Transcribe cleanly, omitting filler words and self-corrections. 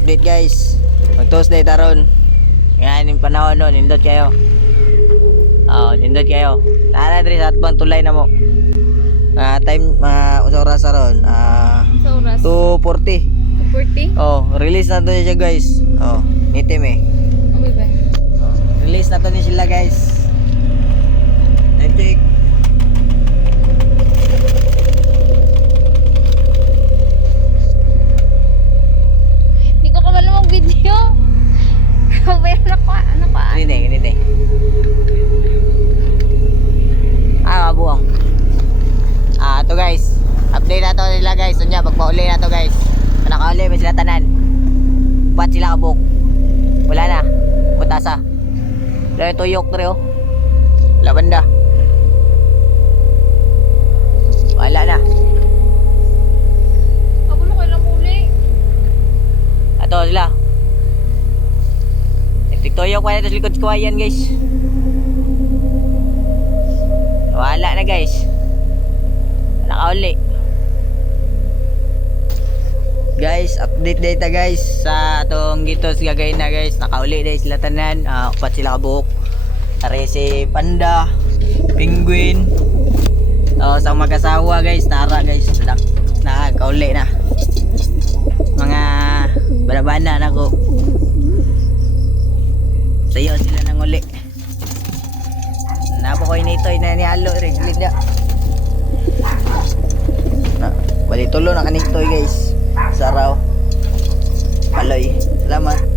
update guys. Mag Tuesday taron. Ngayon yung panahon no, nindot kayo. Nindot kayo. Tara diri sa atbang tulay na mo. Time usang oras aron. Sa oras? 2:40. 2:40? Release na to siya guys. Nitim eh. Okay ba? Release na to ni sila guys. Time check. Hindi ko kabalo mong video. Pero ano pa? Ganito. Mabuang. Ito guys. Update na to nila guys. Unya, pagpauli na to guys. Nakauli ba sila tanan? Ba't sila kabuk? Wala na. Butasa. Dahil tuyok tre oh. Labanda. Wala na. Kabulo kayo lang muli. Ito sila. Tuyok pa na sa likod ko yan guys. Wala na guys. Nakauli. Guys, update data guys sa atong gitos gagawin na guys. Nakauli dahil sila tanan. Upat sila kabuok. Tari si Panda, Penguin. Sa mag-asawa guys, nara guys. Nakauli na. Mga banabana na ko. Sayo sila nang uli. Napo ko initoy na nihalo rin. Linda. Bali tulo na kanitoy guys. Saraw. Paloy. Salamat.